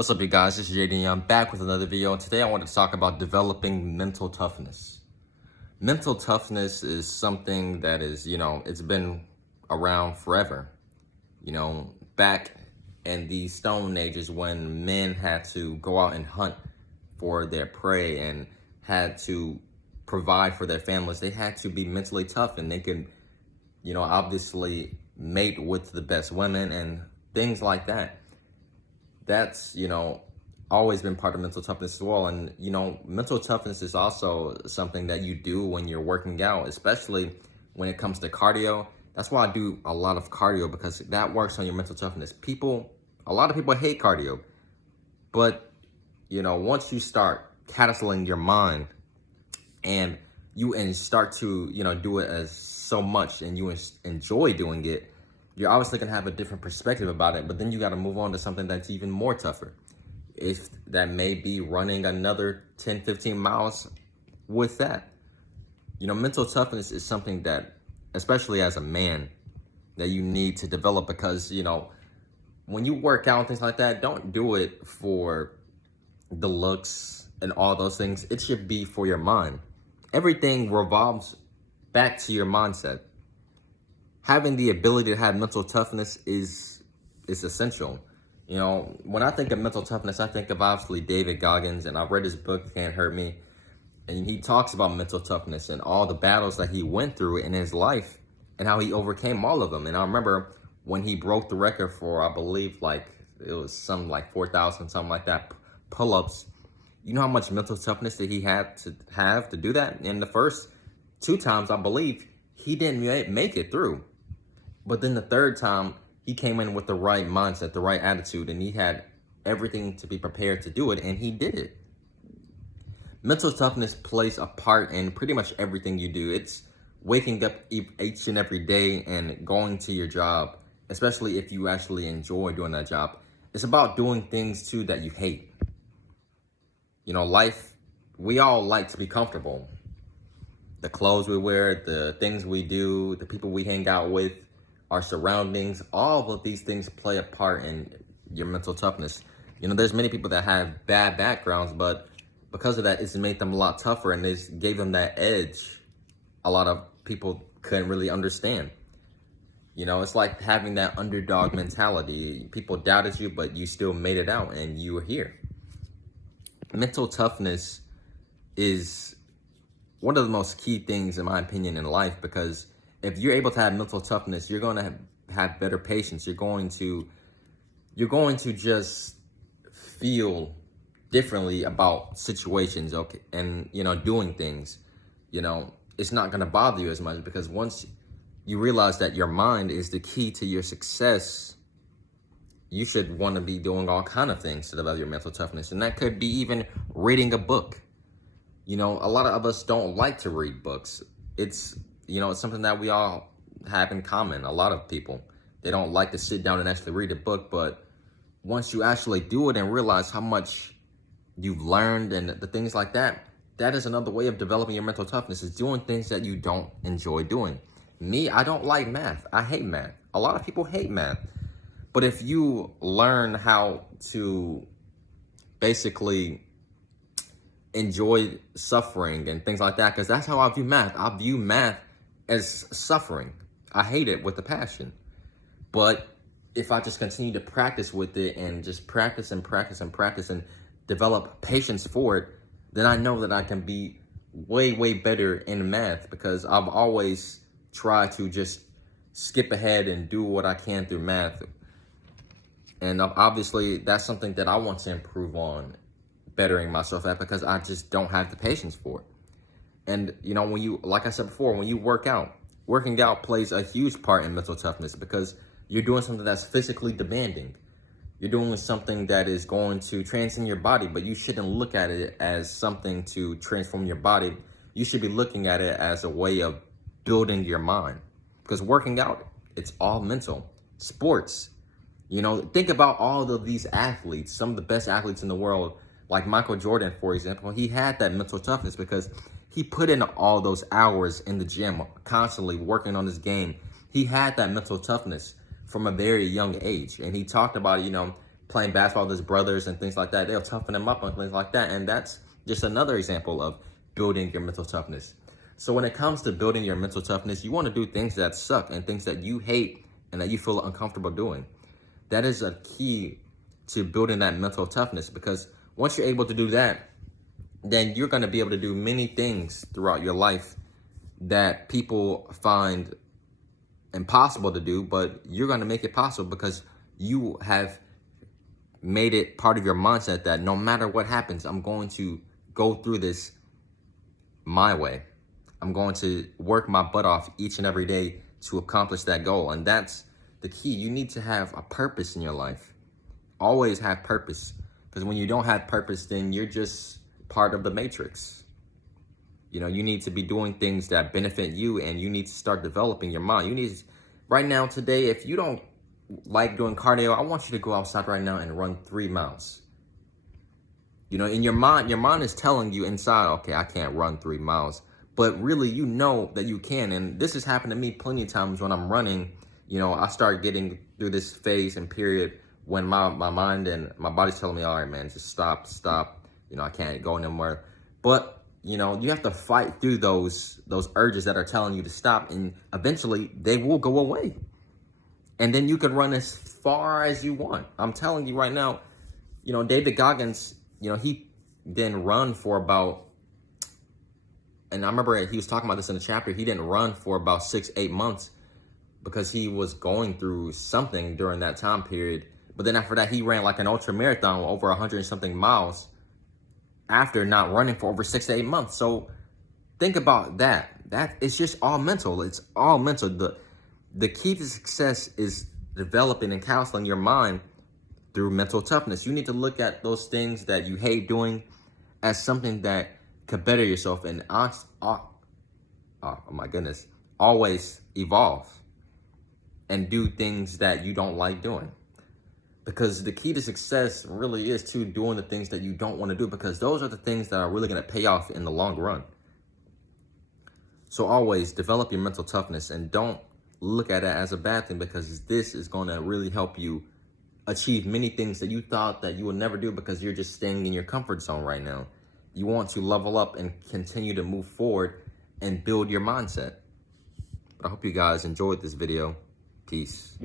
What's up, you guys? This is JD. I'm back with another video. And today I want to talk about developing mental toughness. Mental toughness is something that is, it's been around forever. Back in the Stone Ages when men had to go out and hunt for their prey and had to provide for their families, they had to be mentally tough, and they could, obviously mate with the best women and things like that. That's, always been part of mental toughness as well. And, mental toughness is also something that you do when you're working out, especially when it comes to cardio. That's why I do a lot of cardio, because that works on your mental toughness. A lot of people hate cardio, but, once you start tackling your mind and start to, do it as so much and you enjoy doing it, you're obviously going to have a different perspective about it. But then you got to move on to something that's even more tougher. If that may be running another 10, 15 miles with that. Mental toughness is something that, especially as a man, that you need to develop, because, when you work out and things like that, don't do it for the looks and all those things. It should be for your mind. Everything revolves back to your mindset. Having the ability to have mental toughness is essential. When I think of mental toughness, I think of obviously David Goggins, and I've read his book, Can't Hurt Me. And he talks about mental toughness and all the battles that he went through in his life and how he overcame all of them. And I remember when he broke the record for, I believe, it was something like 4,000, something like that, pull-ups. You know how much mental toughness that he had to have to do that? And the first 2 times, I believe, he didn't make it through. But then the third time, he came in with the right mindset, the right attitude, and he had everything to be prepared to do it, and he did it. Mental toughness plays a part in pretty much everything you do. It's waking up each and every day and going to your job, especially if you actually enjoy doing that job. It's about doing things, too, that you hate. Life, we all like to be comfortable. The clothes we wear, the things we do, the people we hang out with, our surroundings, all of these things play a part in your mental toughness. There's many people that have bad backgrounds, but because of that, it's made them a lot tougher, and it gave them that edge a lot of people couldn't really understand. It's like having that underdog mentality. People doubted you, but you still made it out, and you were here. Mental toughness is one of the most key things, in my opinion, in life, because if you're able to have mental toughness, you're going to have better patience. You're going to just feel differently about situations, okay, and doing things. It's not going to bother you as much, because once you realize that your mind is the key to your success, you should want to be doing all kind of things to develop your mental toughness, and that could be even reading a book. A lot of us don't like to read books. It's something that we all have in common. A lot of people, they don't like to sit down and actually read a book, but once you actually do it and realize how much you've learned and the things like that, that is another way of developing your mental toughness, is doing things that you don't enjoy doing. Me, I don't like math. I hate math. A lot of people hate math. But if you learn how to basically enjoy suffering and things like that, because that's how I view math. I view math as suffering. I hate it with a passion. But if I just continue to practice with it and just practice and practice and practice and develop patience for it, then I know that I can be way, way better in math, because I've always tried to just skip ahead and do what I can through math. And obviously that's something that I want to improve on, bettering myself at, because I just don't have the patience for it. And, when you, like I said before, when you working out plays a huge part in mental toughness, because you're doing something that's physically demanding. You're doing something that is going to transcend your body, but you shouldn't look at it as something to transform your body. You should be looking at it as a way of building your mind, because working out, it's all mental. Sports, think about all of these athletes, some of the best athletes in the world, like Michael Jordan, for example. He had that mental toughness because he put in all those hours in the gym, constantly working on his game. He had that mental toughness from a very young age. And he talked about, playing basketball with his brothers and things like that. They'll toughen him up and things like that. And that's just another example of building your mental toughness. So when it comes to building your mental toughness, you want to do things that suck and things that you hate and that you feel uncomfortable doing. That is a key to building that mental toughness, because once you're able to do that, then you're going to be able to do many things throughout your life that people find impossible to do, but you're going to make it possible because you have made it part of your mindset that no matter what happens, I'm going to go through this my way. I'm going to work my butt off each and every day to accomplish that goal. And that's the key. You need to have a purpose in your life. Always have purpose, because when you don't have purpose, then you're just part of the matrix. You know, you need to be doing things that benefit you, and you need to start developing your mind. You need to, right now, today, if you don't like doing cardio, I want you to go outside right now and run 3 miles. You know, in your mind is telling you inside, okay, I can't run 3 miles. But really, you know that you can. And this has happened to me plenty of times when I'm running. You know, I start getting through this phase and period when my mind and my body's telling me, all right, man, just stop. You know, I can't go anymore. But, you know, you have to fight through those urges that are telling you to stop. And eventually, they will go away. And then you can run as far as you want. I'm telling you right now, you know, David Goggins, you know, he didn't run for about, and I remember he was talking about this in the chapter, he didn't run for about 6-8 months because he was going through something during that time period. But then after that, he ran like an ultra marathon over 100 and something miles after not running for over 6 to 8 months. So think about that. That it's just all mental. It's all mental. The key to success is developing and counseling your mind through mental toughness. You need to look at those things that you hate doing as something that could better yourself and oh my goodness, always evolve and do things that you don't like doing. Because the key to success really is to doing the things that you don't want to do, because those are the things that are really going to pay off in the long run. So always develop your mental toughness and don't look at it as a bad thing, because this is going to really help you achieve many things that you thought that you would never do because you're just staying in your comfort zone right now. You want to level up and continue to move forward and build your mindset. But I hope you guys enjoyed this video. Peace.